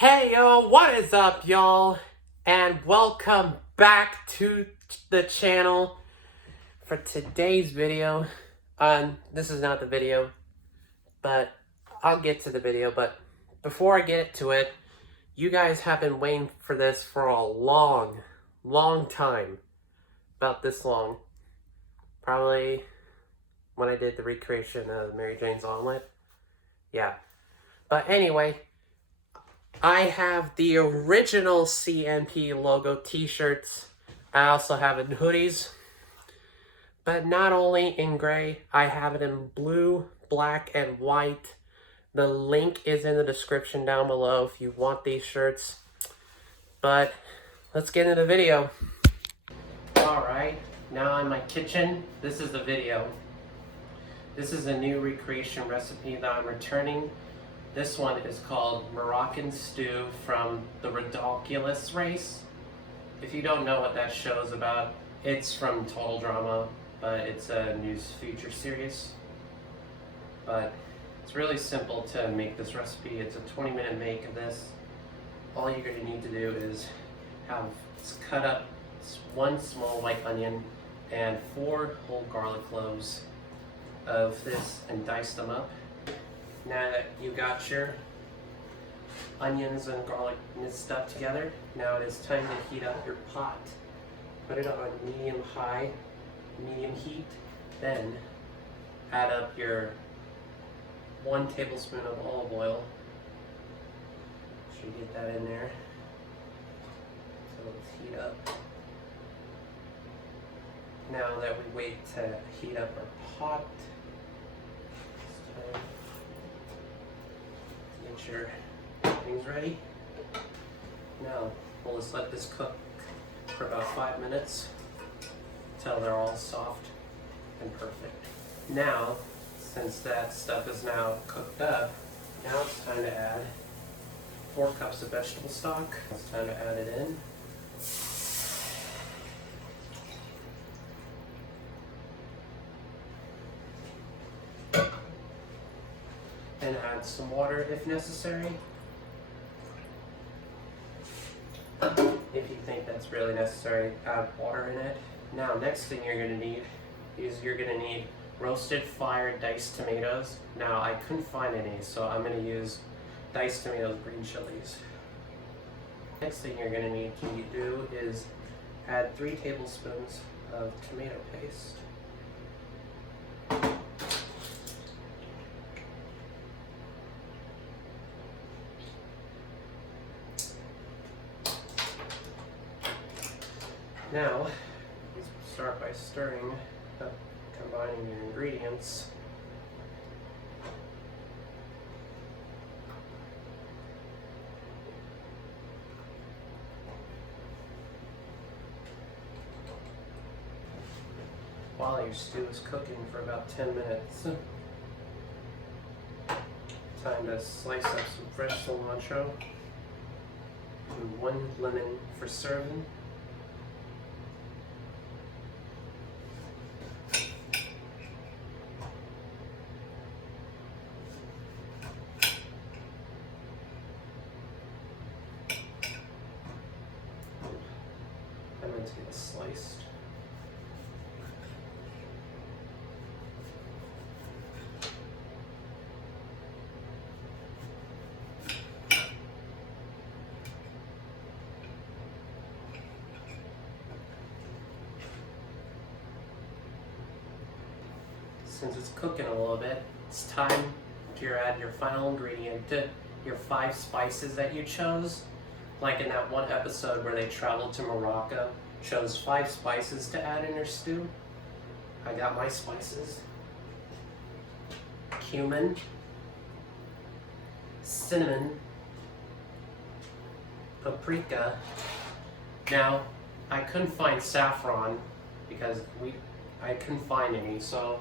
Hey yo, what is up y'all? And welcome back to the channel for today's video. This is not the video, but I'll get to the video. But before I get to it, you guys have been waiting for this for a long time. About this long. Probably when I did the recreation of Mary Jane's omelet. Yeah. But anyway, I have the original CNP logo t-shirts. I also have it in hoodies. But not only in gray, I have it in blue, black, and white. The link is in the description down below if you want these shirts. But let's get into the video. Alright, now in my kitchen, this is the video. This is a new recreation recipe that I'm returning. This one is called Moroccan stew from the Ridonculous race. If you don't know what that show is about, it's from Total Drama, but it's a news feature series. But it's really simple to make this recipe. It's a 20-minute make of this. All you're going to need to do is cut up one small white onion and 4 whole garlic cloves of this and dice them up. Now that you got your onions and garlic mixed up together, now it is time to heat up your pot. Put it on medium heat, then add up your 1 tablespoon of olive oil. Should get that in there. So let's heat up. Now that we wait to heat up our pot, it's time to get your things ready. Now we'll just let this cook for about 5 minutes until they're all soft and perfect. Now, since that stuff is now cooked up, now it's time to add 4 cups of vegetable stock. It's time to add it in. And add some water if necessary. If you think that's really necessary, add water in it. Now, next thing you're going to need is roasted fired diced tomatoes. Now, I couldn't find any, so I'm going to use diced tomatoes, green chilies. Next thing you're going to need to do is add 3 tablespoons of tomato paste. Now, start by stirring up, combining your ingredients. While your stew is cooking for about 10 minutes. Time to slice up some fresh cilantro and 1 lemon for serving. Lemons get sliced. Since it's cooking a little bit, it's time to add your final ingredient, your 5 spices that you chose. Like in that one episode where they traveled to Morocco, chose 5 spices to add in their stew. I got my spices. Cumin, cinnamon, paprika. Now, I couldn't find saffron because I couldn't find any, so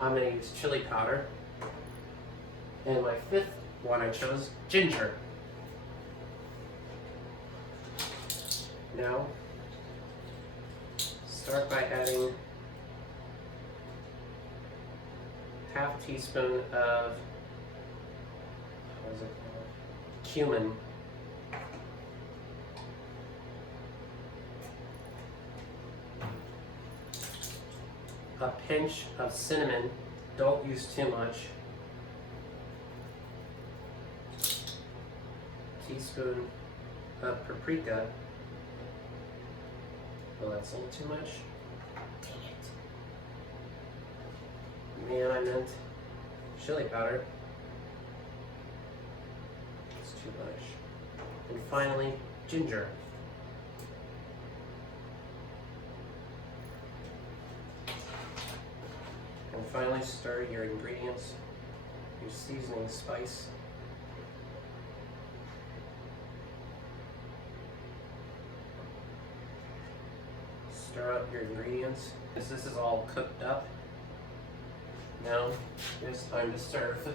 I'm going to use chili powder. And my 5th one I chose ginger. Now, start by adding ½ teaspoon of cumin. a pinch of cinnamon. Don't use too much. Teaspoon of paprika. Oh, that's a little too much. Dang it. Man, I meant chili powder. It's too much. And finally, ginger. And finally, stir your ingredients, your seasoning spice. Stir up your ingredients. As this is all cooked up, now it's time to serve.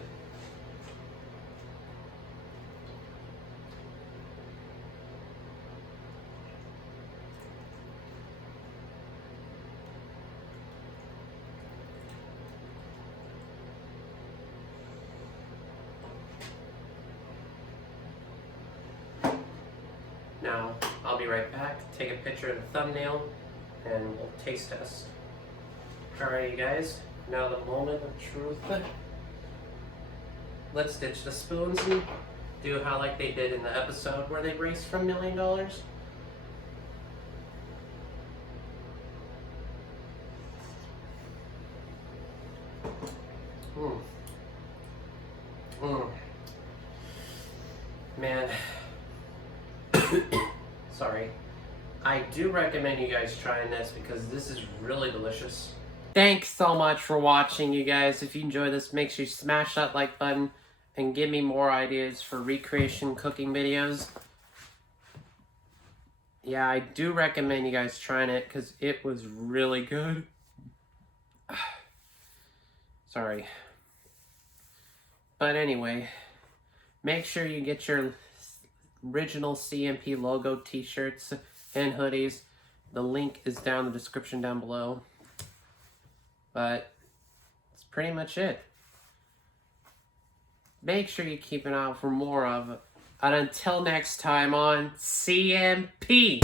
Now, I'll be right back, take a picture of the thumbnail, and we'll taste test. Alright, you guys, now the moment of truth. Let's ditch the spoons and do how like they did in the episode where they raced from $1 million. Man. Sorry. I do recommend you guys trying this because this is really delicious. Thanks so much for watching, you guys. If you enjoyed this, make sure you smash that like button and give me more ideas for recreation cooking videos. Yeah, I do recommend you guys trying it because it was really good. Sorry. But anyway, make sure you get your original CMP logo t-shirts and hoodies. The link is down in the description down below. But that's pretty much it. Make sure you keep an eye out for more of it. And until next time on CMP.